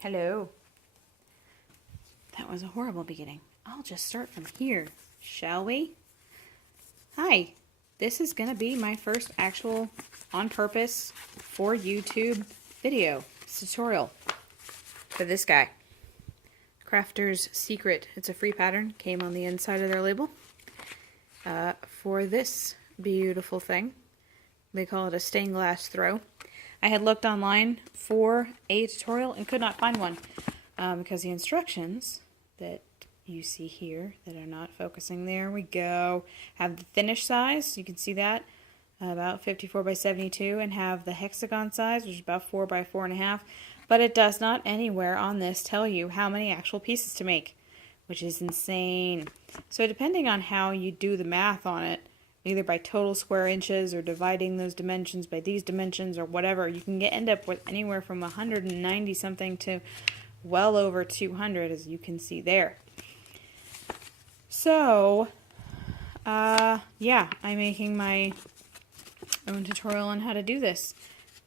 Hello. That was a horrible beginning. I'll just start from here, shall we? Hi. This is going to be my first actual on purpose for YouTube video tutorial for this guy. Crafter's Secret. It's a free pattern. Came on the inside of their label. For this beautiful thing. They call it a stained glass throw. I had looked online for a tutorial and could not find one because the instructions that you see here that are not focusing, there we go, have the thinnest size, you can see that, about 54 by 72, and have the hexagon size, which is about 4 by 4.5, but it does not anywhere on this tell you how many actual pieces to make, which is insane. So depending on how you do the math on it, either by total square inches or dividing those dimensions by these dimensions or whatever, you can end up with anywhere from 190 something to well over 200, as you can see there. So, yeah, I'm making my own tutorial on how to do this.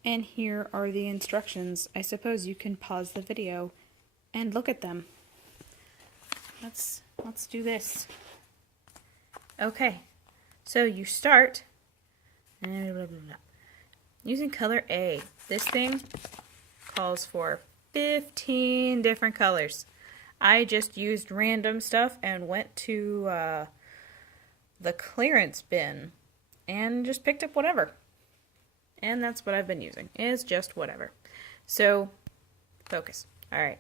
And here are the instructions. I suppose you can pause the video and look at them. Let's do this. Okay. So you start using color A. This thing calls for 15 different colors. I just used random stuff and went to the clearance bin and just picked up whatever. And that's what I've been using, is just whatever. So focus. Alright.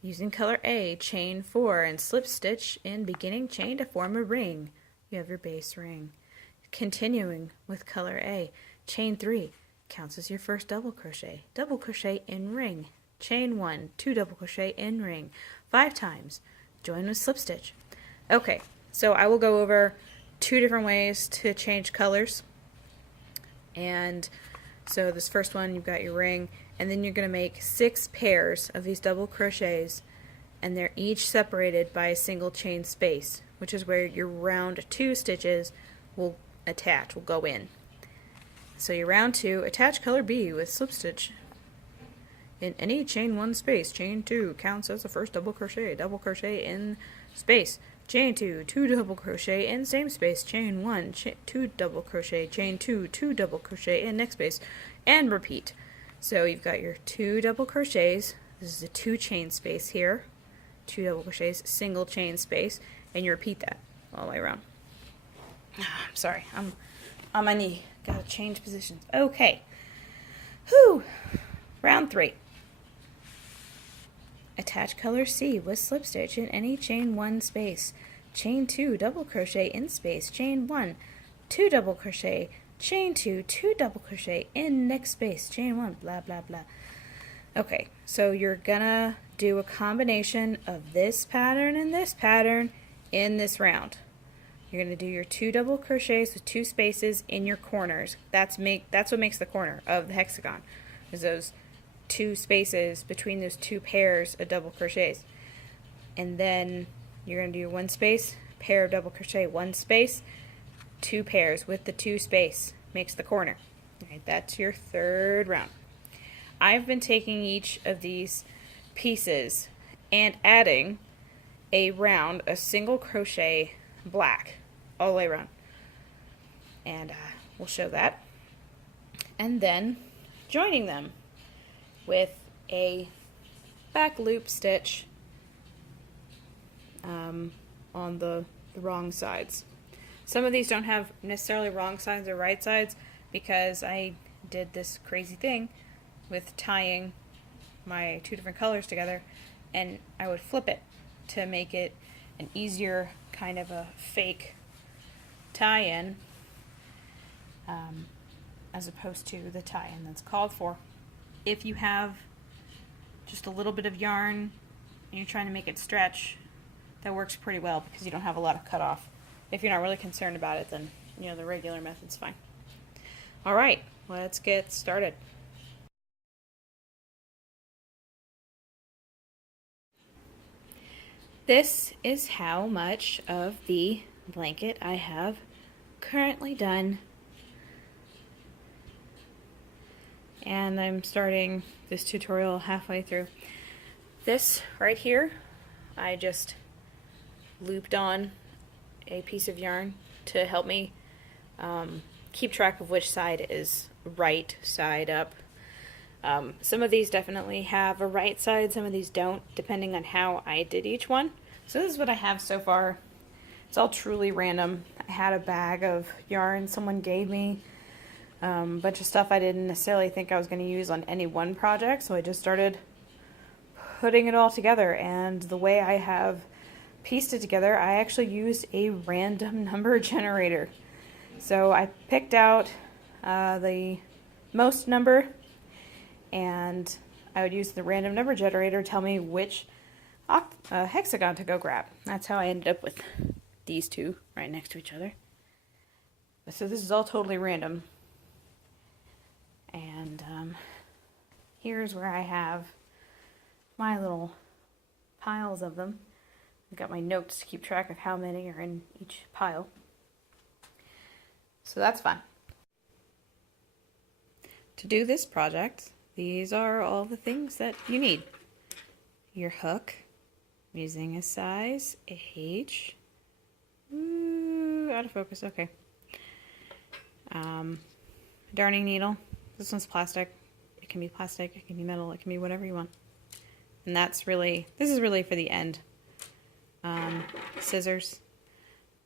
Using color A, chain 4 and slip stitch in beginning chain to form a ring. You have your base ring. Continuing with color A, chain 3 counts as your first double crochet in ring, chain 1, 2 double crochet in ring, 5 times, join with slip stitch. Okay, so I will go over 2 different ways to change colors. And so this first one, you've got your ring, and then you're going to make 6 pairs of these double crochets, and they're each separated by a single chain space, which is where your round 2 stitches will attach, will go in. So your round 2, attach color B with slip stitch in any chain 1 space. Chain 2 counts as the first double crochet in space. Chain 2, 2 double crochet in same space. Chain 1, 2 double crochet, chain 2, 2 double crochet in next space, and repeat. So you've got your 2 double crochets. This is a 2 chain space here. 2 double crochets, single chain space, and you repeat that all the way around. I'm sorry, I'm on my knee. Gotta change positions. Okay. Whew. Round 3. Attach color C with slip stitch in any chain 1 space. Chain 2 double crochet in space. Chain 1, 2 double crochet. Chain 2, 2 double crochet in next space. Chain 1, blah blah blah. Okay, so you're gonna do a combination of this pattern and this pattern in this round. You're gonna do your 2 double crochets with 2 spaces in your corners. That's what makes the corner of the hexagon, is those 2 spaces between those 2 pairs of double crochets. And then you're gonna do 1 space, pair of double crochet, 1 space, 2 pairs with the 2 space makes the corner. Alright, that's your 3rd round. I've been taking each of these pieces and adding a round, a single crochet black all the way around, and we'll show that, and then joining them with a back loop stitch on the wrong sides. Some of these don't have necessarily wrong sides or right sides because I did this crazy thing with tying my 2 different colors together, and I would flip it to make it an easier kind of a fake tie-in as opposed to the tie-in that's called for. If you have just a little bit of yarn and you're trying to make it stretch, that works pretty well because you don't have a lot of cutoff. If you're not really concerned about it, then the regular method's fine. Alright, let's get started. This is how much of the blanket I have currently done. And I'm starting this tutorial halfway through. This right here, I just looped on a piece of yarn to help me keep track of which side is right side up. Some of these definitely have a right side, some of these don't, depending on how I did each one. So this is what I have so far. It's all truly random. I had a bag of yarn someone gave me, a bunch of stuff I didn't necessarily think I was going to use on any one project, so I just started putting it all together. And the way I have pieced it together, I actually used a random number generator. So I picked out the most number, and I would use the random number generator to tell me which hexagon to go grab. That's how I ended up with these two right next to each other. So this is all totally random. And here's where I have my little piles of them. I've got my notes to keep track of how many are in each pile. So that's fun. To do this project, these are all the things that you need. Your hook, I'm using a size H. Ooh, out of focus, okay. Darning needle. This one's plastic. It can be plastic, it can be metal, it can be whatever you want. And this is really for the end. Scissors.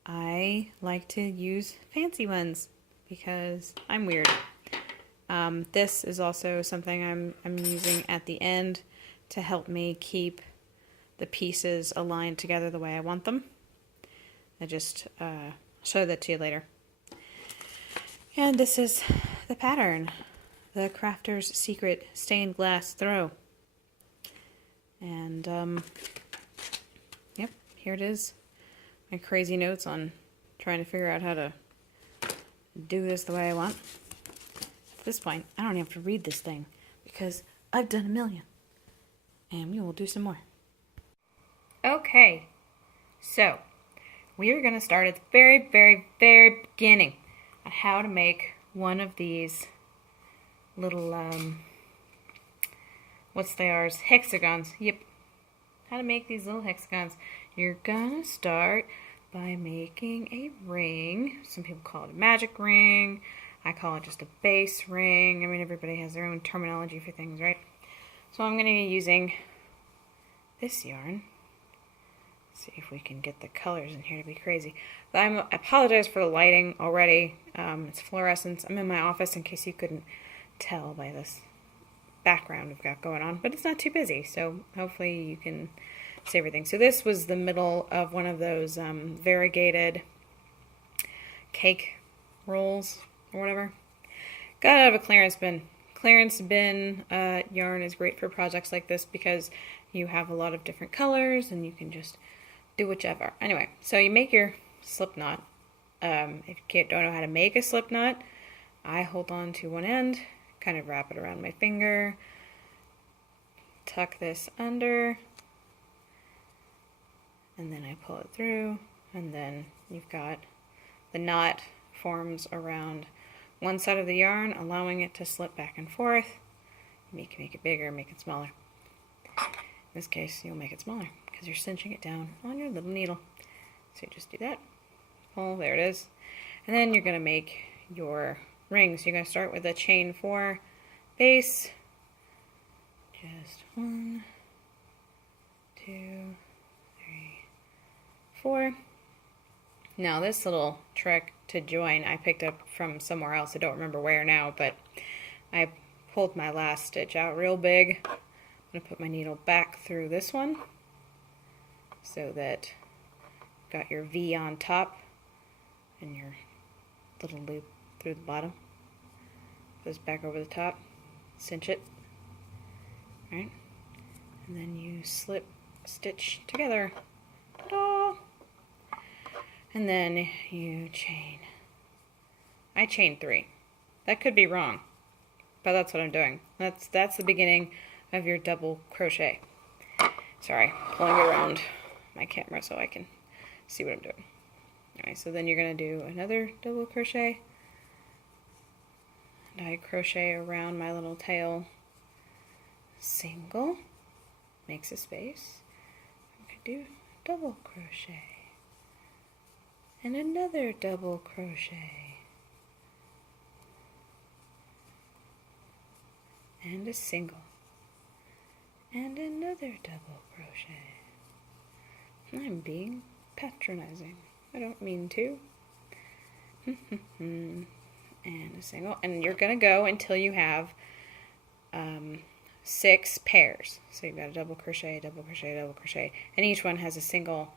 I like to use fancy ones because I'm weird. This is also something I'm using at the end to help me keep the pieces aligned together the way I want them. I just show that to you later. And this is the pattern, the Crafter's Secret Stained Glass Throw. And yep, here it is. My crazy notes on trying to figure out how to do this the way I want. At this point, I don't have to read this thing because I've done a million. And we will do some more. Okay, so we are going to start at the very, very, very beginning on how to make one of these little, hexagons. Yep, how to make these little hexagons. You're going to start by making a ring. Some people call it a magic ring. I call it just a base ring. I mean, everybody has their own terminology for things, right? So I'm going to be using this yarn. See if we can get the colors in here to be crazy. But I apologize for the lighting already. It's fluorescence. I'm in my office in case you couldn't tell by this background we've got going on. But it's not too busy, so hopefully you can see everything. So this was the middle of one of those variegated cake rolls or whatever. Got it out of a clearance bin. Clearance bin yarn is great for projects like this because you have a lot of different colors and you can just do whichever. Anyway, so you make your slip knot. If you don't know how to make a slip knot, I hold on to one end, kind of wrap it around my finger, tuck this under, and then I pull it through, and then you've got the knot forms around one side of the yarn, allowing it to slip back and forth. You can make it bigger, make it smaller. In this case, you'll make it smaller because you're cinching it down on your little needle. So you just do that. Pull, there it is. And then you're going to make your rings. You're going to start with a chain 4 base. Just 1, 2, 3, 4. Now this little trick to join I picked up from somewhere else. I don't remember where now, but I pulled my last stitch out real big. I'm going to put my needle back through this one so that you've got your V on top and your little loop through the bottom. Goes back over the top, cinch it, right? And then you slip stitch together. Ta-da! And then you chain. I chain 3. That could be wrong, but that's what I'm doing. That's the beginning of your double crochet. Sorry, pulling around my camera so I can see what I'm doing. Alright, so then you're going to do another double crochet. And I crochet around my little tail, single, make makes a space. I'm going to do double crochet and another double crochet and a single and another double crochet. I'm being patronizing. I don't mean to. And a single, and you're going to go until you have 6 pairs. So you've got a double crochet, double crochet, double crochet, and each one has a single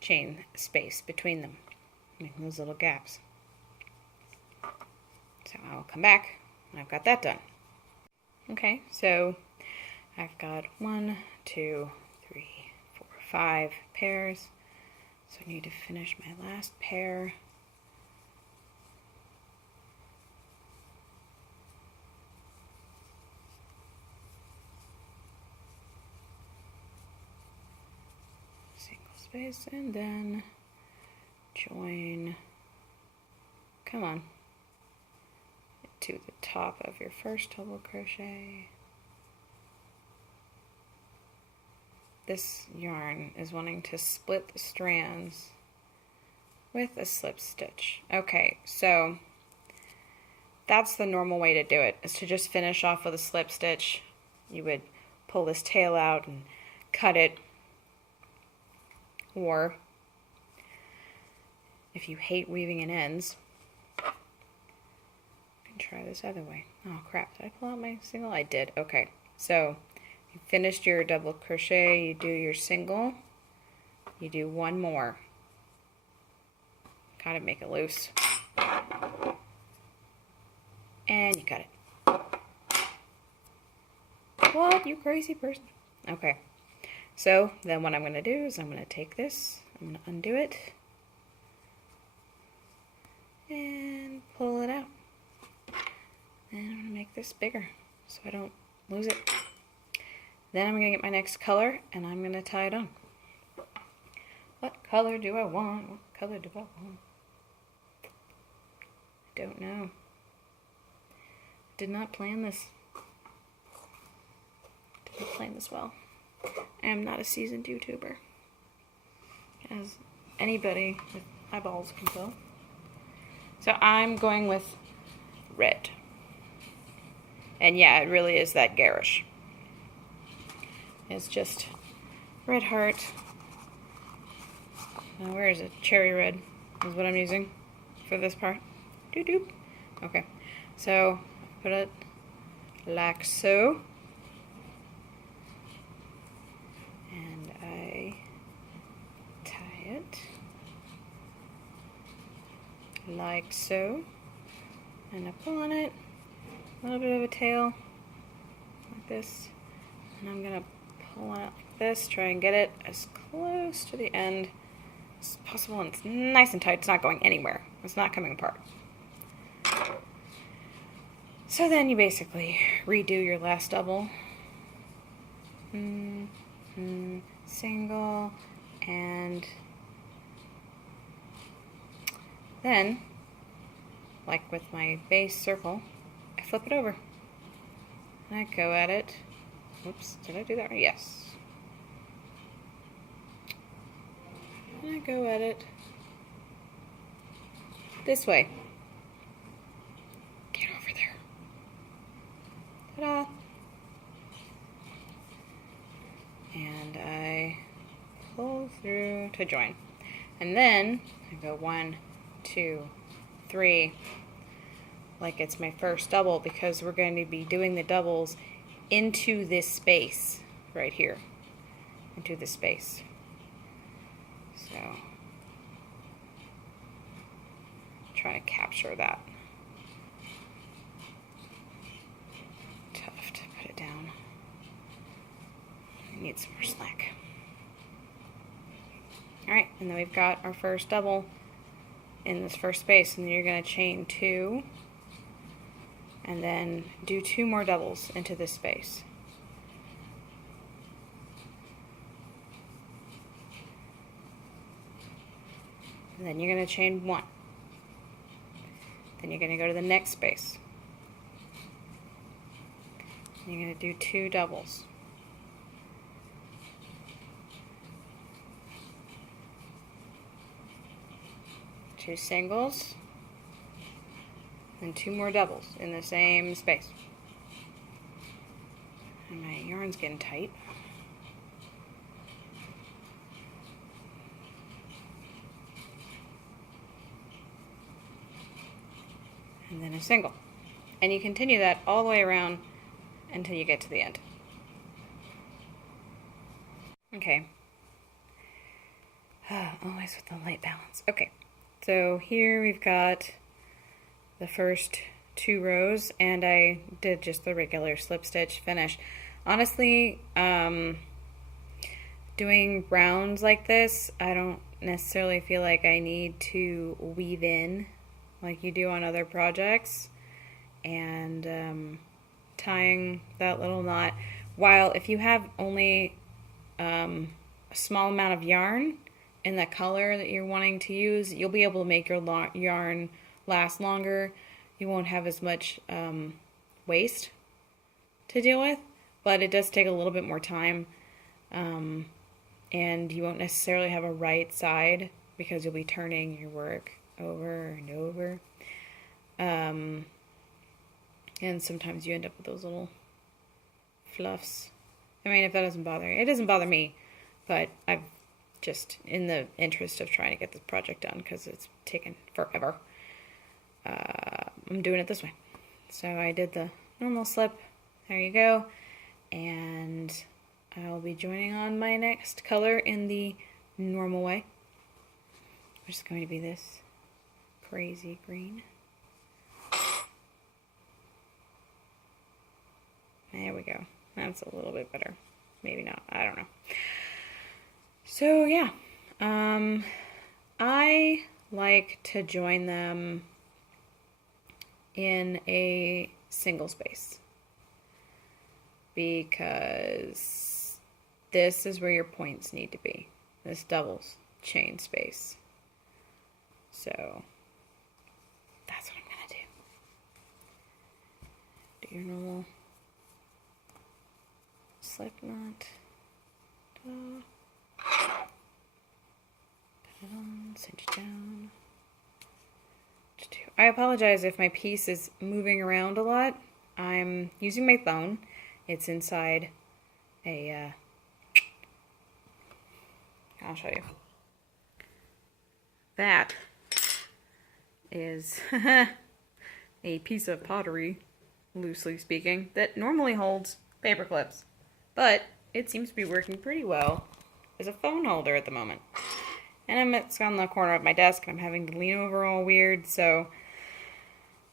chain space between them, making those little gaps. So I'll come back and I've got that done. Okay, so I've got 1, 2, 3, 4, 5 pairs. So I need to finish my last pair. Space, and then join, come on, to the top of your first double crochet. This yarn is wanting to split the strands with a slip stitch. Okay, so that's the normal way to do it, is to just finish off with a slip stitch. You would pull this tail out and cut it. Or, if you hate weaving in ends, you can try this other way. Oh crap, did I pull out my single? I did. Okay, so you finished your double crochet, you do your single, you do one more. Kind of make it loose. And you cut it. What, you crazy person? Okay. So then what I'm going to do is I'm going to take this, I'm going to undo it, and pull it out. And I'm going to make this bigger so I don't lose it. Then I'm going to get my next color and I'm going to tie it on. What color do I want? What color do I want? I don't know. Did not plan this. Did not plan this well. I am not a seasoned YouTuber, as anybody with eyeballs can tell. So I'm going with red. And yeah, it really is that garish. It's just red heart. Now where is it? Cherry red is what I'm using for this part. Doo-doo. Okay, so put it like so. And I tie it like so, and I pull on it, a little bit of a tail like this, and I'm gonna pull on it like this, try and get it as close to the end as possible, and it's nice and tight. It's not going anywhere, it's not coming apart. So then you basically redo your last double. Single, and then, like with my base circle, I flip it over and I go at it. Oops, did I do that right? Yes. And I go at it this way. Get over there. Ta-da! And I pull through to join. And then I go 1, 2, 3, like it's my first double, because we're going to be doing the doubles into this space right here, into this space. So try to capture that. Tough to put it down. I need some more slack. Alright, and then we've got our first double in this first space, and then you're going to chain 2 and then do 2 more doubles into this space. And then you're going to chain 1. Then you're going to go to the next space. And you're going to do 2 doubles. 2 singles and 2 more doubles in the same space. And my yarn's getting tight. And then a single. And you continue that all the way around until you get to the end. Okay. Always with the light balance. Okay, so here we've got the first 2 rows, and I did just the regular slip stitch finish. Honestly, doing rounds like this, I don't necessarily feel like I need to weave in like you do on other projects, and tying that little knot. While if you have only a small amount of yarn in the color that you're wanting to use, you'll be able to make your yarn last longer. You won't have as much waste to deal with, but it does take a little bit more time, and you won't necessarily have a right side because you'll be turning your work over and over, and sometimes you end up with those little fluffs. I mean, if that doesn't bother you, it doesn't bother me, but I've just, in the interest of trying to get this project done because it's taken forever, I'm doing it this way. So I did the normal slip, there you go, and I'll be joining on my next color in the normal way, which is going to be this crazy green. There we go. That's a little bit better. Maybe not. I don't know. So yeah, I like to join them in a single space because this is where your points need to be. This doubles chain space. So that's what I'm gonna do. Do your normal slip knot. Put it on, cinch it down. I apologize if my piece is moving around a lot. I'm using my phone. It's inside a, I'll show you. That is a piece of pottery, loosely speaking, that normally holds paper clips, but it seems to be working pretty well as a phone holder at the moment. And it's on the corner of my desk, and I'm having to lean over all weird, so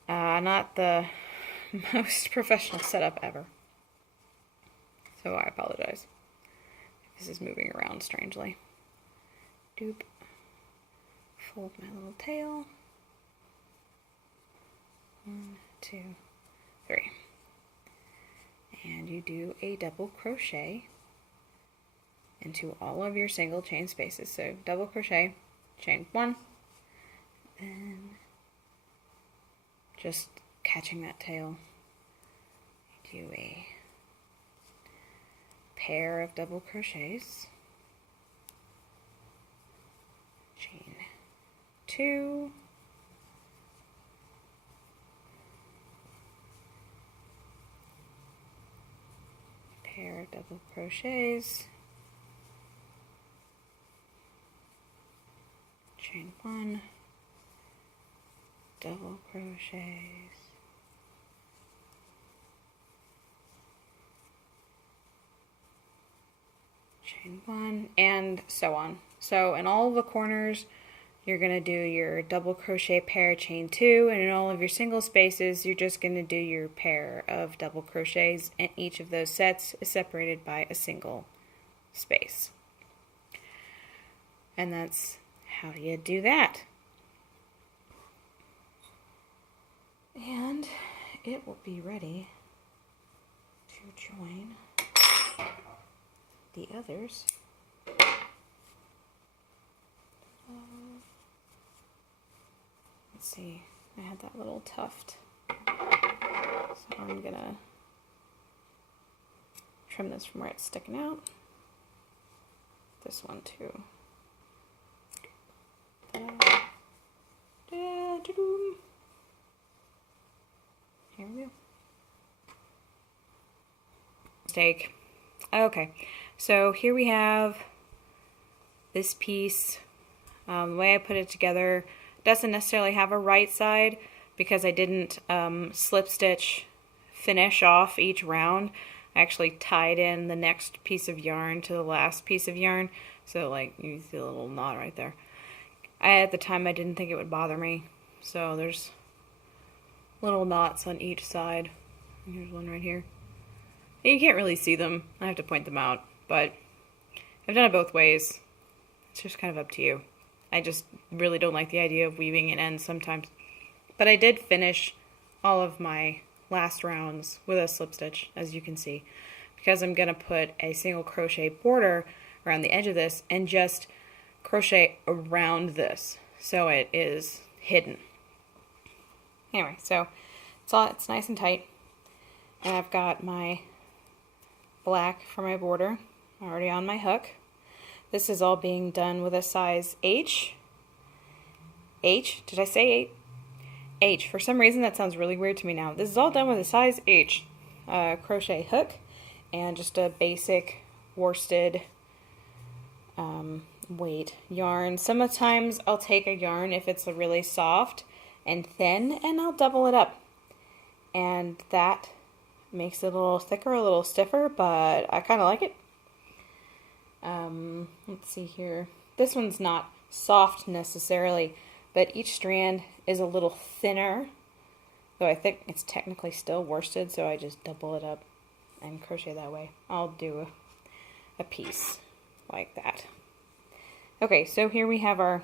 not the most professional setup ever. So I apologize. This is moving around strangely. Doop. Fold my little tail. 1, 2, 3. And you do a double crochet into all of your single chain spaces. So double crochet, chain 1, and just catching that tail, do a pair of double crochets, chain 2, pair of double crochets, chain 1, double crochets, chain 1, and so on. So in all of the corners you're going to do your double crochet pair, chain 2, and in all of your single spaces you're just going to do your pair of double crochets, and each of those sets is separated by a single space. And that's how you do that. And it will be ready to join the others. Let's see, I had that little tuft, so I'm gonna trim this from where it's sticking out. This one too. mistake. Okay, so here we have this piece. The way I put it together doesn't necessarily have a right side because I didn't slip stitch finish off each round. I actually tied in the next piece of yarn to the last piece of yarn, so like you see a little knot right there. At the time I didn't think it would bother me, so there's little knots on each side. Here's one right here. You can't really see them, I have to point them out, but I've done it both ways. It's just kind of up to you. I just really don't like the idea of weaving in ends sometimes. But I did finish all of my last rounds with a slip stitch, as you can see, because I'm going to put a single crochet border around the edge of this and just crochet around this so it is hidden. Anyway, so it's nice and tight, and I've got my black for my border already on my hook. This is all being done with a size H. H? Did I say 8? H. For some reason that sounds really weird to me now. This is all done with a size H crochet hook and just a basic worsted weight yarn. Sometimes I'll take a yarn if it's really soft and thin and I'll double it up. And that makes it a little thicker, a little stiffer, but I kind of like it. Let's see here. This one's not soft necessarily, but each strand is a little thinner, though I think it's technically still worsted, so I just double it up and crochet that way. I'll do a piece like that. Okay, so here we have our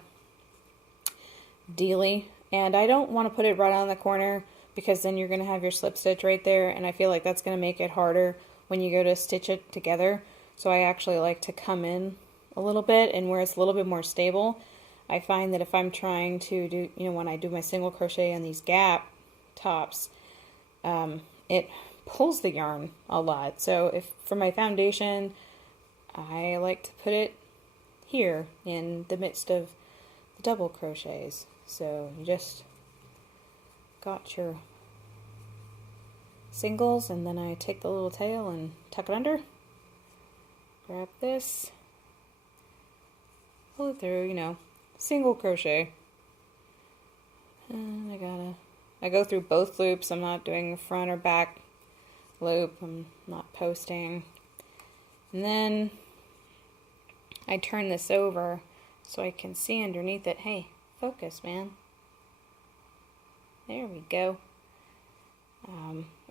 dealie, and I don't want to put it right on the corner because then you're going to have your slip stitch right there, and I feel like that's going to make it harder when you go to stitch it together. So I actually like to come in a little bit, and where it's a little bit more stable, I find that if I'm trying to do, when I do my single crochet on these gap tops, it pulls the yarn a lot. So if for my foundation, I like to put it here in the midst of the double crochets. So you just got your singles, and then I take the little tail and tuck it under. Grab this, pull it through, single crochet. And I go through both loops. I'm not doing front or back loop. I'm not posting. And then I turn this over so I can see underneath it. Hey, focus, man. There we go.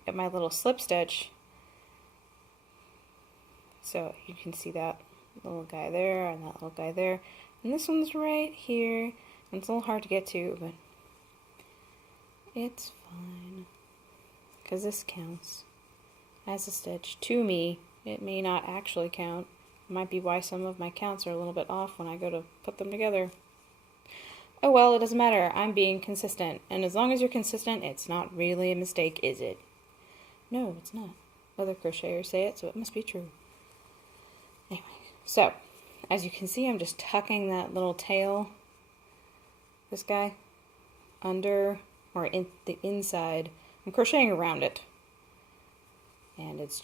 At my little slip stitch. So you can see that little guy there and that little guy there. And this one's right here. And it's a little hard to get to, but it's fine. Because this counts as a stitch. To me, it may not actually count. It might be why some of my counts are a little bit off when I go to put them together. Oh well, it doesn't matter. I'm being consistent. And as long as you're consistent, it's not really a mistake, is it? No, it's not. Other crocheters say it, so it must be true. Anyway, so as you can see, I'm just tucking that little tail, this guy, under or in the inside. I'm crocheting around it, and it's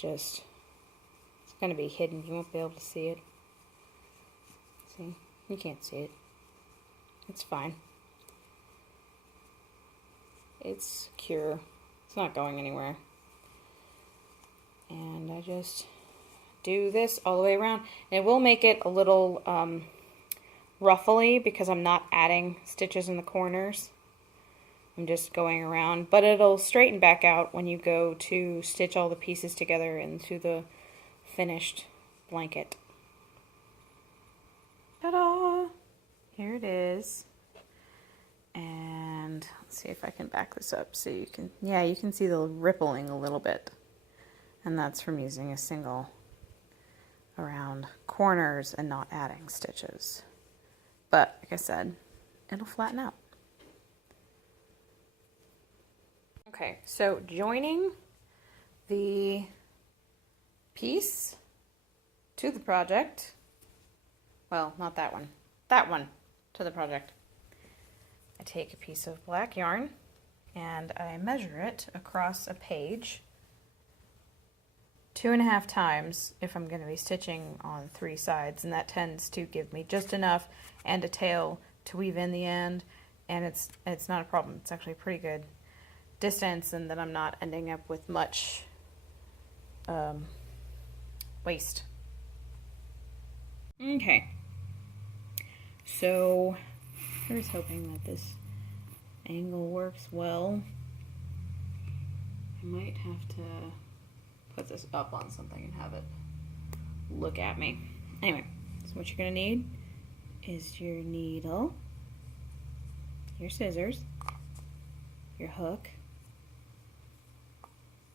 going to be hidden. You won't be able to see it. See, you can't see it. It's fine. It's secure. It's not going anywhere. And I just do this all the way around, and it will make it a little ruffly because I'm not adding stitches in the corners. I'm just going around, but it'll straighten back out when you go to stitch all the pieces together into the finished blanket. Ta-da! Here it is. And let's see if I can back this up so you can, you can see the rippling a little bit. And that's from using a single around corners and not adding stitches. But like I said, it'll flatten out. Okay, so joining the piece to the project, well, not that one to the project. I take a piece of black yarn and I measure it across a page. 2.5 times if I'm going to be stitching on 3 sides, and that tends to give me just enough and a tail to weave in the end, and it's not a problem. It's actually a pretty good distance, and then I'm not ending up with much waste. Okay, so I was hoping that this angle works well. I might have to put this up on something and have it look at me. Anyway, so what you're going to need is your needle, your scissors, your hook,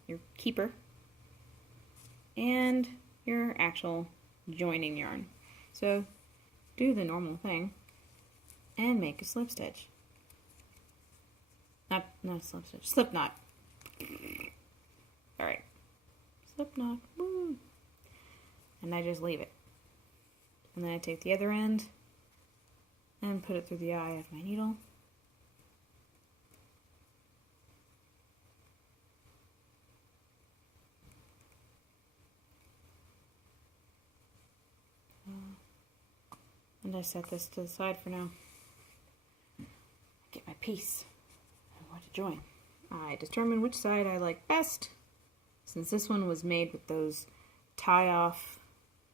your keeper, and your actual joining yarn. So do the normal thing and make a slip stitch. Not a slip stitch, slip knot. Alright, slip knot, woo. And I just leave it. And then I take the other end and put it through the eye of my needle. And I set this to the side for now. Get my piece and what to join. I determined which side I like best. Since this one was made with those tie-off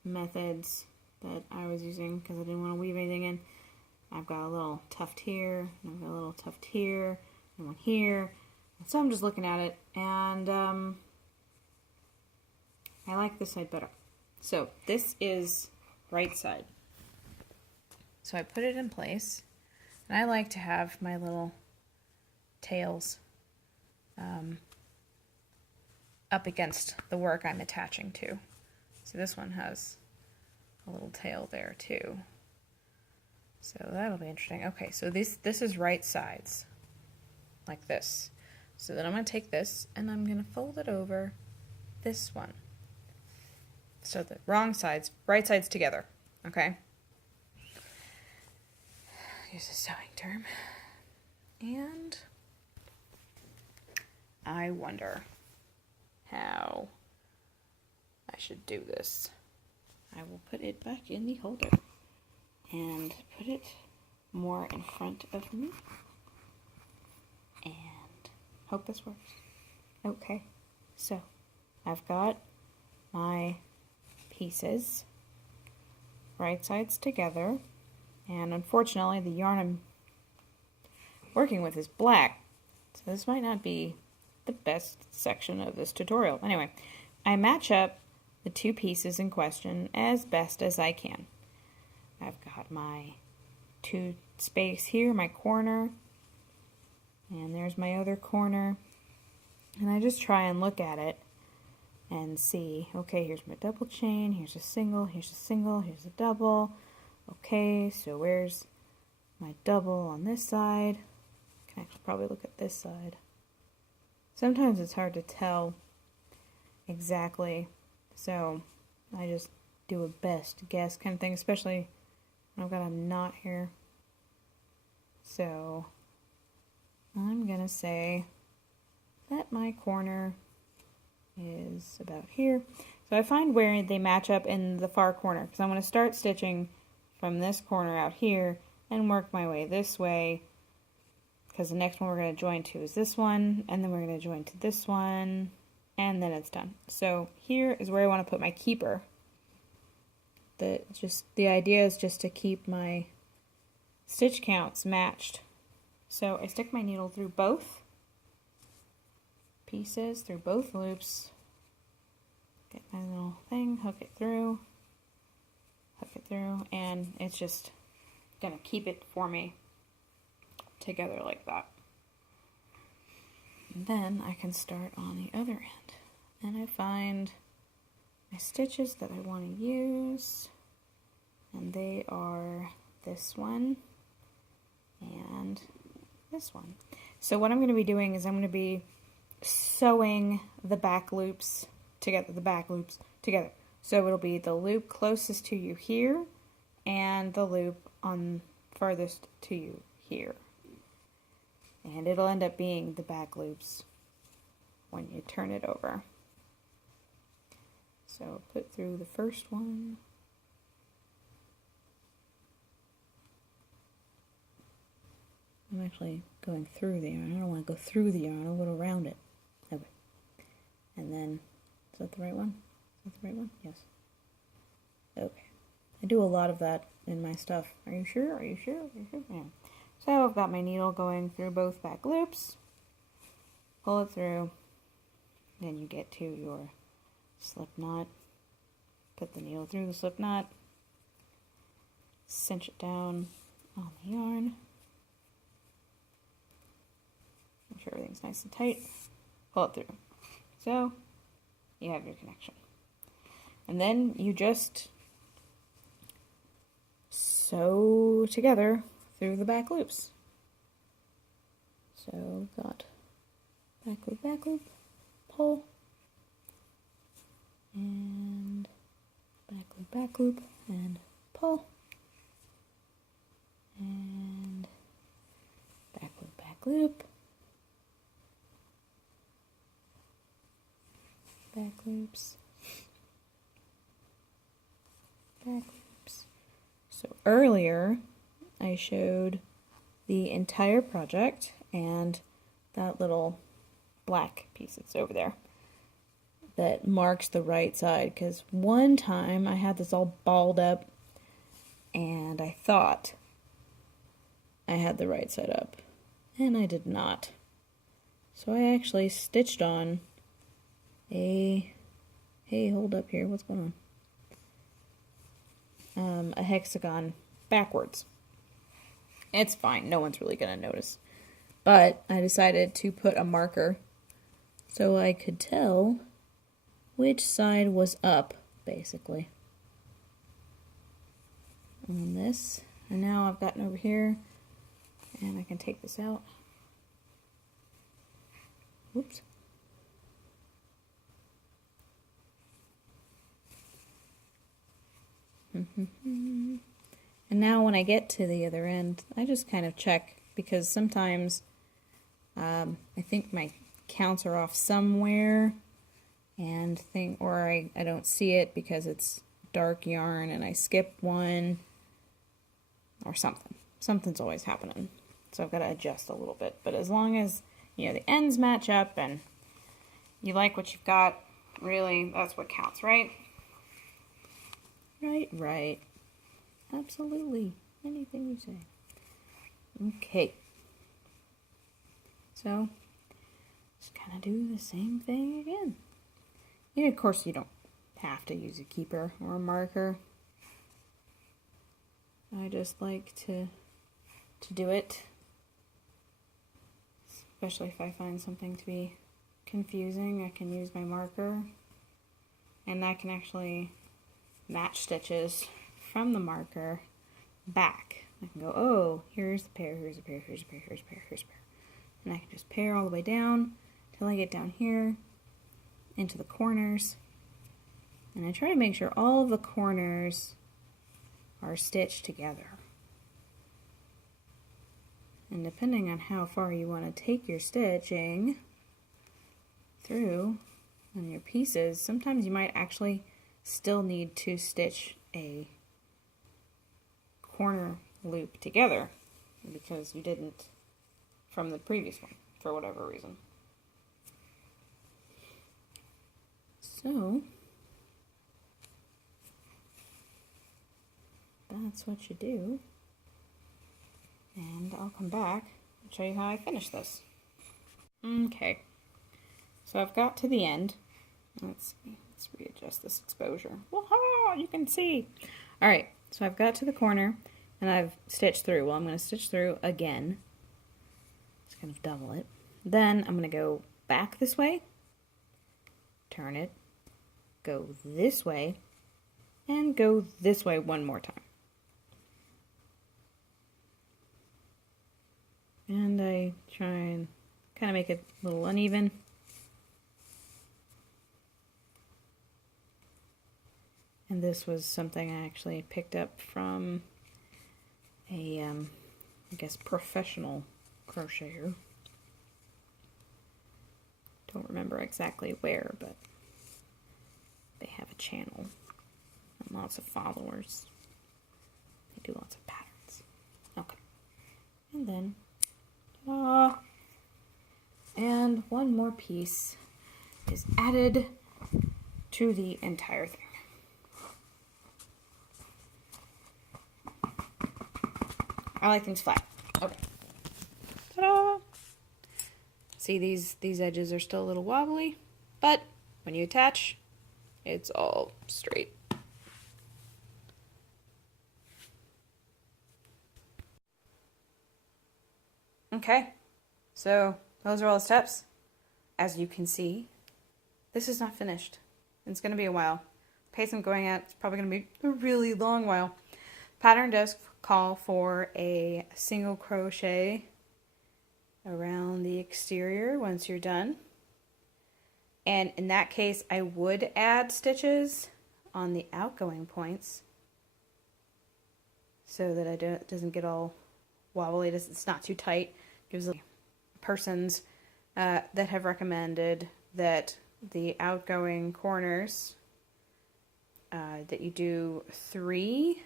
methods that I was using because I didn't want to weave anything in. I've got a little tuft here, and I've got a little tuft here, and one here. So I'm just looking at it, and I like this side better. So this is right side. So I put it in place, and I like to have my little tails up against the work I'm attaching to. So this one has a little tail there too. So that'll be interesting. Okay, so this is right sides, like this. So then I'm going to take this and I'm going to fold it over this one. So the wrong sides, right sides together, okay? Use a sewing term. And I wonder how I should do this. I will put it back in the holder and put it more in front of me and hope this works. Okay, so I've got my pieces right sides together, and unfortunately the yarn I'm working with is black, so this might not be the best section of this tutorial. Anyway, I match up the two pieces in question as best as I can. I've got my two space here, my corner, and there's my other corner, and I just try and look at it and see, okay, here's my double chain, here's a single, here's a single, here's a double. Okay, so where's my double on this side? I can actually probably look at this side. Sometimes it's hard to tell exactly, so I just do a best guess kind of thing, especially when I've got a knot here. So I'm gonna say that my corner is about here. So I find where they match up in the far corner, because I'm going to start stitching from this corner out here and work my way this way, because the next one we're going to join to is this one, and then we're going to join to this one, and then it's done. So here is where I want to put my keeper. The idea is just to keep my stitch counts matched. So I stick my needle through both pieces, through both loops, get my little thing, hook it through, and it's just gonna keep it for me together like that. And then I can start on the other end, and I find my stitches that I want to use, and they are this one and this one. So what I'm going to be doing is I'm going to be sewing the back loops together, So it'll be the loop closest to you here and the loop on farthest to you here. And it'll end up being the back loops when you turn it over. So put through the first one. I'm actually going through the yarn. I don't want to go through the yarn, I want to go around it. Okay. And then, is that the right one? Is that the right one? Yes. Okay. I do a lot of that in my stuff. Are you sure? Are you sure? Are you sure? Yeah. So I've got my needle going through both back loops. Pull it through. Then you get to your slip knot. Put the needle through the slip knot. Cinch it down on the yarn. Make sure everything's nice and tight. Pull it through. So you have your connection. And then you just sew together through the back loops. So we've got back loop, pull, and back loop, and pull, and back loop, back loops, back loops. So earlier I showed the entire project and that little black piece that's over there that marks the right side, because one time I had this all balled up and I thought I had the right side up and I did not. So I actually stitched on a, hey, hold up here, what's going on? A hexagon backwards. It's fine, no one's really gonna notice. But I decided to put a marker so I could tell which side was up, basically. On this. And now I've gotten over here, and I can take this out. Whoops. And now when I get to the other end, I just kind of check, because sometimes I think my counts are off somewhere, and I don't see it because it's dark yarn and I skip one or something. Something's always happening. So I've got to adjust a little bit. But as long as, you know, the ends match up and you like what you've got, really, that's what counts, right? Right. Absolutely. Anything you say. Okay. So, just kind of do the same thing again. And of course, you don't have to use a keeper or a marker. I just like to do it, especially if I find something to be confusing. I can use my marker, and that can actually match stitches from the marker back. I can go, oh, here's the pair, here's a pair, here's a pair, here's a pair, here's a pair. And I can just pair all the way down till I get down here into the corners. And I try to make sure all of the corners are stitched together. And depending on how far you want to take your stitching through on your pieces, sometimes you might actually still need to stitch a corner loop together because you didn't from the previous one for whatever reason. So that's what you do, and I'll come back and show you how I finish this. Okay, so I've got to the end. Let's readjust this exposure. Whoa, you can see. All right, so I've got to the corner and I've stitched through. Well, I'm going to stitch through again. Just kind of double it. Then I'm going to go back this way, turn it, go this way, and go this way one more time. And I try and kind of make it a little uneven. And this was something I actually picked up from a, I guess, professional crocheter. Don't remember exactly where, but they have a channel and lots of followers. They do lots of patterns. Okay. And then, ta-da! And one more piece is added to the entire thing. I like things flat. Okay. Ta-da! See, these edges are still a little wobbly, but when you attach, it's all straight. Okay, so those are all the steps. As you can see, this is not finished. It's going to be a while. The pace I'm going at, it's probably going to be a really long while. Pattern does call for a single crochet around the exterior once you're done. And in that case, I would add stitches on the outgoing points so that it doesn't get all wobbly. It's not too tight. It gives persons that have recommended that the outgoing corners that you do 3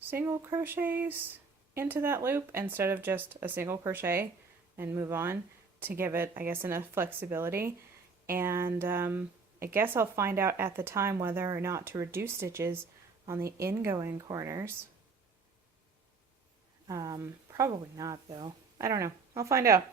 single crochets into that loop instead of just a single crochet and move on, to give it, I guess, enough flexibility. And I guess I'll find out at the time whether or not to reduce stitches on the ingoing corners. Probably not, though. I don't know. I'll find out.